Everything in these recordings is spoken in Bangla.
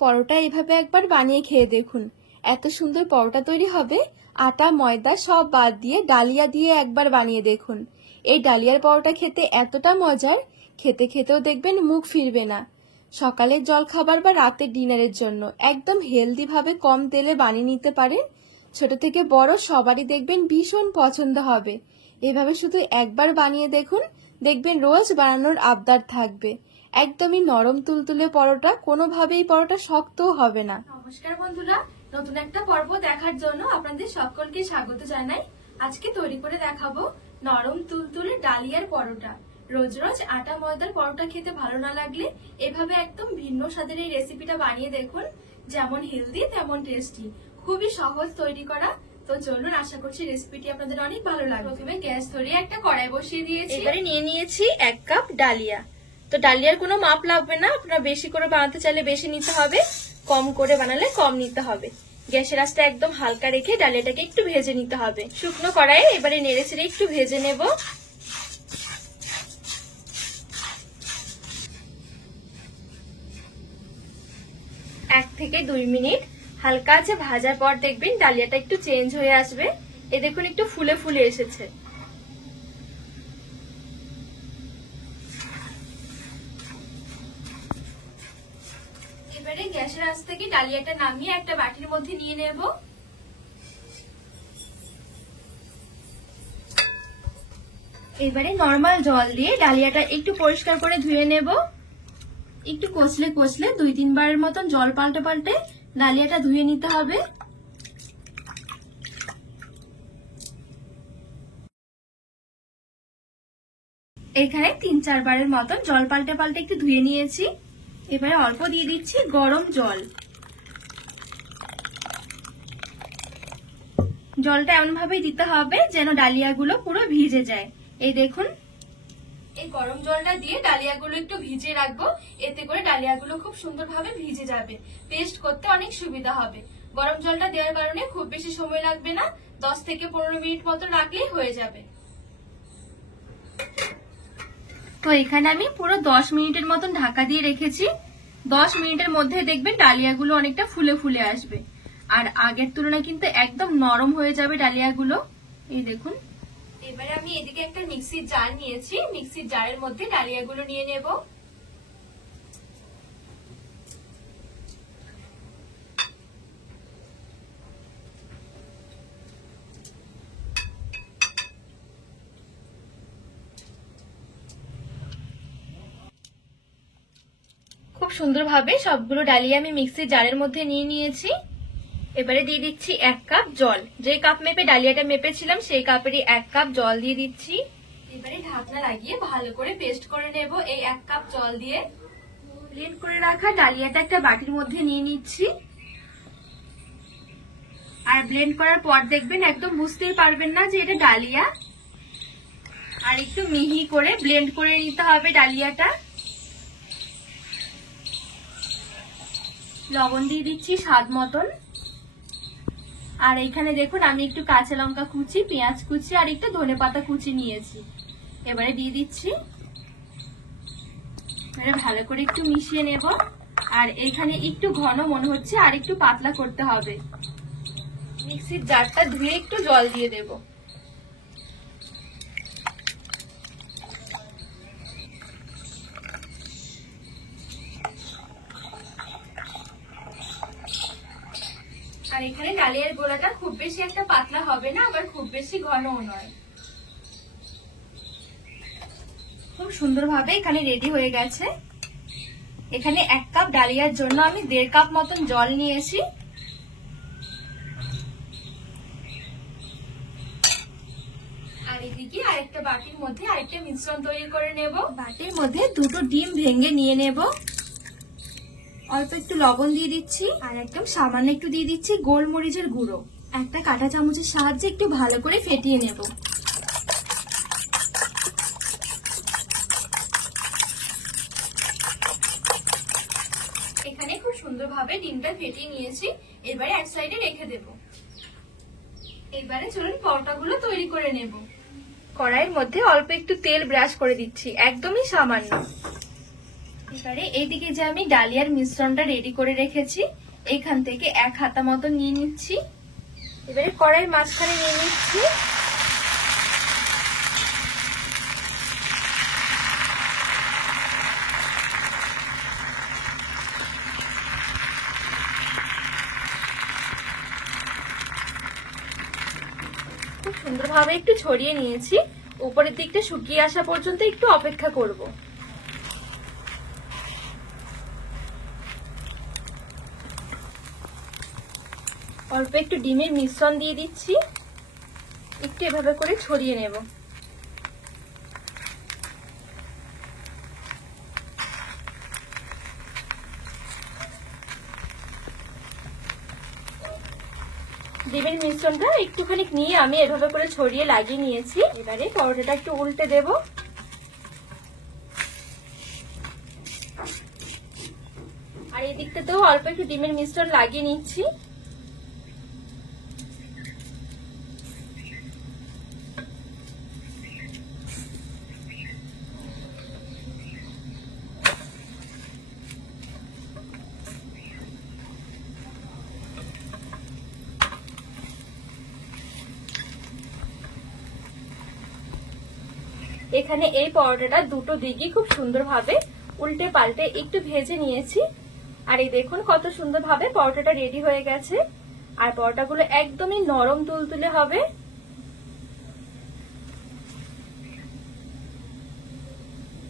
পরোটা এইভাবে একবার বানিয়ে খেয়ে দেখুন, এত সুন্দর পরোটা তৈরি হবে। আটা ময়দা সব বাদ দিয়ে ডালিয়া দিয়ে একবার বানিয়ে দেখুন। এই ডালিয়ার পরোটা খেতে এতটা মজার, খেতে খেতেও দেখবেন মুখ ফিরবে না। সকালের জলখাবার বা রাতের ডিনারের জন্য একদম হেলদি ভাবে কম তেলে বানিয়ে নিতে পারেন। ছোট থেকে বড় সবারই দেখবেন ভীষণ পছন্দ হবে। এভাবে শুধু একবার বানিয়ে দেখুন, দেখবেন রোজ বানানোর আবদার থাকবে। একদমই নরম তুলতুলে পরোটা, কোনোভাবেই পরোটা শক্তও হবে না। নমস্কার বন্ধুরা, নতুন একটা পর্ব দেখার জন্য আপনাদের সকলকে স্বাগত জানাই। আজকে তৈরি করে দেখাবো নরম তুলতুলে ডালিয়ার পরোটা। রোজ রোজ আটা ময়দার পরোটা খেতে ভালো না লাগলে এভাবে একদম ভিন্ন স্বাদের এই রেসিপিটা বানিয়ে দেখুন। যেমন হেলদি তেমন টেস্টি, খুবই সহজ তৈরি করা। তো চলুন, আশা করছি রেসিপিটি আপনাদের অনেক ভালো লাগবে। প্রথমে গ্যাস ধরিয়ে একটা কড়াই বসিয়ে দিয়েছি। এবারে নিয়ে নিয়েছি 1 কাপ ডালিয়া। তো ডালিয়ার কোনো মাপ লাগবে না, আপনারা বেশি করে বানাতে চাইলে বেশি নিতে হবে, কম করে বানালে কম নিতে হবে। গ্যাসের আঁচটা একদম হালকা রেখে ডালিয়াটাকে একটু ভেজে নিতে হবে। শুকনো কড়াইয়ে এবারে নেড়ে ছেড়ে একটু ভেজে নেব। এক থেকে 2 মিনিট হালকা আছে ভাজার পর দেখবেন ডালিয়াটা একটু চেঞ্জ হয়ে আসবে। এই দেখুন একটু ফুলে ফুলে এসেছে। এবারে গ্যাসের আঁচ থেকে ডালিয়াটা নামিয়ে একটা বাটির মধ্যে নিয়ে নেব। এবারে নরমাল জল দিয়ে ডালিয়াটা একটু পরিষ্কার করে ধুয়ে নেব। একটু কষলে কষলে 2-3 বারের মতন জল পাল্টে পাল্টে ডালিয়াটা ধুয়ে নিতে হবে। এখানে 3-4 বারের মতন জল পাল্টে পাল্টে একটু ধুয়ে নিয়েছি। এবারে অল্প দিয়ে দিচ্ছি গরম জল। জলটা এমন ভাবেই দিতে হবে যেন ডালিয়াগুলো পুরো ভিজে যায়। এই দেখুন, এই গরম জলটা দিয়ে ডালিয়াগুলো একটু ভিজিয়ে রাখবো, এতে করে ডালিয়াগুলো খুব সুন্দরভাবে ভিজে যাবে, পেস্ট করতে অনেক সুবিধা হবে। গরম জলটা দেওয়ার কারণে খুব বেশি সময় লাগবে না, 10 থেকে 15 মিনিট মতো রাখলেই হয়ে যাবে। তো এখানে আমি পুরো 10 মিনিটের মতন ঢাকা দিয়ে রেখেছি। 10 মিনিটের মধ্যে দেখবেন ডালিয়াগুলো অনেকটা ফুলে ফুলে আসবে, আর আগের তুলনায় কিন্তু একদম নরম হয়ে যাবে ডালিয়াগুলো। এই দেখুন। এবারে আমি এদিকে একটা মিক্সির জার নিয়েছি, মিক্সির জারের মধ্যে ডালিয়াগুলো নিয়ে নেব। খুব সুন্দরভাবে সবগুলো ডালিয়া আমি মিক্সির জারের মধ্যে নিয়ে নিয়েছি। এবারে দিয়ে দিচ্ছি 1 কাপ জল। যে কাপ মেপে ডালিয়াটা মেপেছিলাম সেই কাপেরই 1 কাপ জল দিয়ে দিচ্ছি। এবারে ঢাকনা লাগিয়ে ভালো করে পেস্ট করে নেব এই 1 কাপ জল দিয়ে। ব্লেন্ড করে রাখা ডালিয়াটা একটা বাটির মধ্যে নিয়ে নিচ্ছি। আর ব্লেন্ড করার পর দেখবেন একদম বুঝতেই পারবেন না যে এটা ডালিয়া। আর একটু মিহি করে ব্লেন্ড করে নিতে হবে ডালিয়াটা। লবণ দিয়ে দিচ্ছি স্বাদ মতন। আর এখানে দেখুন আমি একটু কাঁচা লঙ্কা কুচি, পেঁয়াজ কুচি আর একটু ধনেপাতা কুচি নিয়েছি। এবারে দিয়ে দিচ্ছি। ভালো করে একটু মিশিয়ে নেব। আর এখানে একটু ঘন মনে হচ্ছে, আর একটু পাতলা করতে হবে। মিক্সির জারটা ধুয়ে একটু জল দিয়ে দেব। আর এখানে ডালিয়ার গোলাটা খুব বেশি একটা পাতলা হবে না, আবার খুব বেশি ঘনও নয়। খুব সুন্দরভাবে এখানে রেডি হয়ে গেছে। এখানে 1 কাপ ডালিয়ার জন্য আমি 1.5 কাপ মতন জল নিয়েছি। আর এদিকে আরেকটা বাটির মধ্যে আরেকটা মিশ্রণ তৈরি করে নেব। বাটির মধ্যে 2টো ডিম ভেঙে নিয়ে নেব। অল্প একটু লবণ দিয়ে দিচ্ছি, আর একদম সামান্য একটু দিয়ে দিচ্ছি গোলমরিচের গুঁড়ো। একটা কাঁটা চামচের সাহায্যে একটু ভালো করে ফেটিয়ে নেব। এখানে খুব সুন্দরভাবে ডিমটা ফেটিয়ে নিয়েছি। এবারে এক সাইডে রেখে দেব। এবারে চলুন পরোটাগুলো তৈরি করে নেব। কড়াইয়ের মধ্যে অল্প একটু তেল ব্রাশ করে দিচ্ছি, একদমই সামান্য। এবারে এইদিকে যে আমি ডালিয়ার মিশ্রণটা রেডি করে রেখেছি, এখান থেকে 1 হাতা মতো নিয়ে নিচ্ছি। এবারে কড়াইয়ের মাঝখানে নিয়ে নিচ্ছি। খুব সুন্দরভাবে একটু ছড়িয়ে নিয়েছি। উপরের দিকটা শুকিয়ে আসা পর্যন্ত একটু অপেক্ষা করব। অল্প একটু ডিমের মিশ্রণ দিয়ে দিচ্ছি, একটু এভাবে করে ছড়িয়ে নেব। ডিমের মিশ্রণটা একটুখানি নিয়ে আমি এভাবে করে ছড়িয়ে লাগিয়ে নিয়েছি। এবারে পরোটাটা একটু উল্টে দেব। আর এই দিকটাতেও অল্প একটু ডিমের মিশ্রণ লাগিয়ে নিচ্ছি। এখানে এই পরোটাটা দুটো দিকই খুব সুন্দরভাবে উল্টে পাল্টে একটু ভেজে নিয়েছি। আর এই দেখুন কত সুন্দরভাবে পরোটাটা রেডি হয়ে গেছে। আর পরোটাগুলো একদমই নরম তুলতুলে হবে।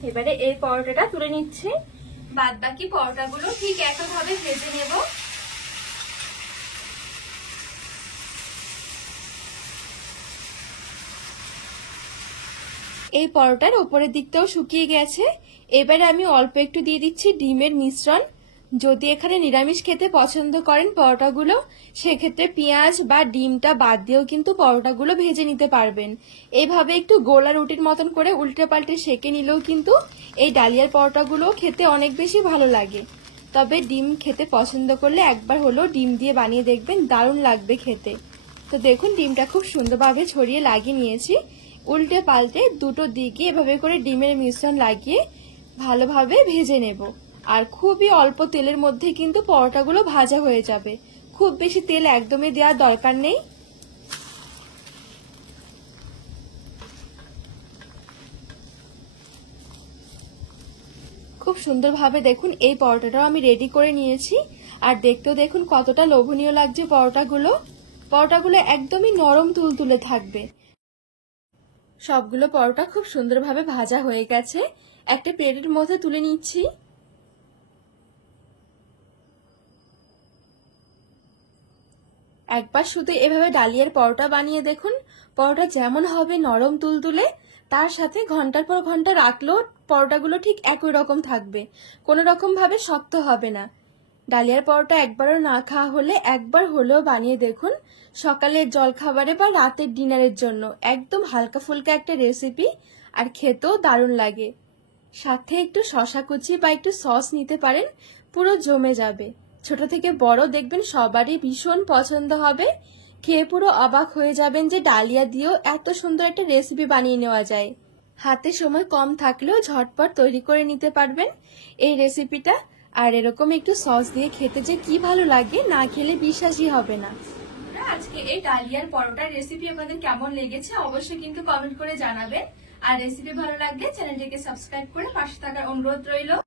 এবারে এই পরোটাটা তুলে নিচ্ছি। বাদ বাকি পরোটাগুলো ঠিক একইভাবে ভেজে নেব। এই পরোটার উপরের দিকটাও শুকিয়ে গেছে। এবারে আমি অল্প একটু দিয়ে দিচ্ছি ডিমের মিশ্রণ। যদি এখানে নিরামিষ খেতে পছন্দ করেন পরোটাগুলো, সেক্ষেত্রে পেঁয়াজ বা ডিমটা বাদ দিয়েও কিন্তু পরোটাগুলো ভেজে নিতে পারবেন। এইভাবে একটু গোলা রুটির মতন করে উল্টে পাল্টে সেঁকে নিলেও কিন্তু এই ডালিয়ার পরোটাগুলো খেতে অনেক বেশি ভালো লাগে। তবে ডিম খেতে পছন্দ করলে একবার হলেও ডিম দিয়ে বানিয়ে দেখবেন, দারুণ লাগবে খেতে। তো দেখুন ডিমটা খুব সুন্দরভাবে ছড়িয়ে লাগিয়ে নিয়েছি। উল্টে পাল্টে দুটো দিকে এভাবে করে ডিমের মিশ্রণ লাগিয়ে ভালোভাবে ভেজে নেব। আর খুবই অল্প তেলের মধ্যে কিন্তু পরোটাগুলো ভাজা হয়ে যাবে। খুব বেশি তেল একদমই দেওয়ার দরকার নেই। খুব সুন্দরভাবে দেখুন এই পরোটাটাও আমি রেডি করে নিয়েছি। আর দেখতেও দেখুন কতটা লোভনীয় লাগছে পরোটাগুলো। পরোটাগুলো একদমই নরম তুলতুলে থাকবে। সবগুলো পরোটা খুব সুন্দরভাবে ভাজা হয়ে গেছে। একটা প্লেটের মধ্যে তুলে নিচ্ছি। একবার শুধু এভাবে ডালিয়ার পরোটা বানিয়ে দেখুন। পরোটা যেমন হবে নরম তুলতুলে, তার সাথে ঘন্টার পর ঘন্টা রাখলেও পরোটাগুলো ঠিক একই রকম থাকবে, কোনো রকম ভাবে শক্ত হবে না। ডালিয়ার পরোটা একবারও না খাওয়া হলে একবার হলেও বানিয়ে দেখুন। সকালের জলখাবারে বা রাতের ডিনারের জন্য একদম হালকা ফুলকা একটা রেসিপি, আর খেতেও দারুণ লাগে। সাথে একটু শসা কুচি বা একটু সস নিতে পারেন, পুরো জমে যাবে। ছোট থেকে বড় দেখবেন সবারই ভীষণ পছন্দ হবে। খেয়ে পুরো অবাক হয়ে যাবেন যে ডালিয়া দিয়েও এত সুন্দর একটা রেসিপি বানিয়ে নেওয়া যায়। হাতে সময় কম থাকলেও ঝটপট তৈরি করে নিতে পারবেন এই রেসিপিটা। আর এরকম একটু সস দিয়ে খেতে যে কি ভালো লাগে, না খেলে বিশ্বাসই হবে না। আজকে এই ডালিয়ার পরোটার রেসিপি আপনাদের কেমন লেগেছে অবশ্যই কিন্তু কমেন্ট করে জানাবেন। আর রেসিপি ভালো লাগলে চ্যানেলটিকে সাবস্ক্রাইব করে পাশে থাকার অনুরোধ রইল।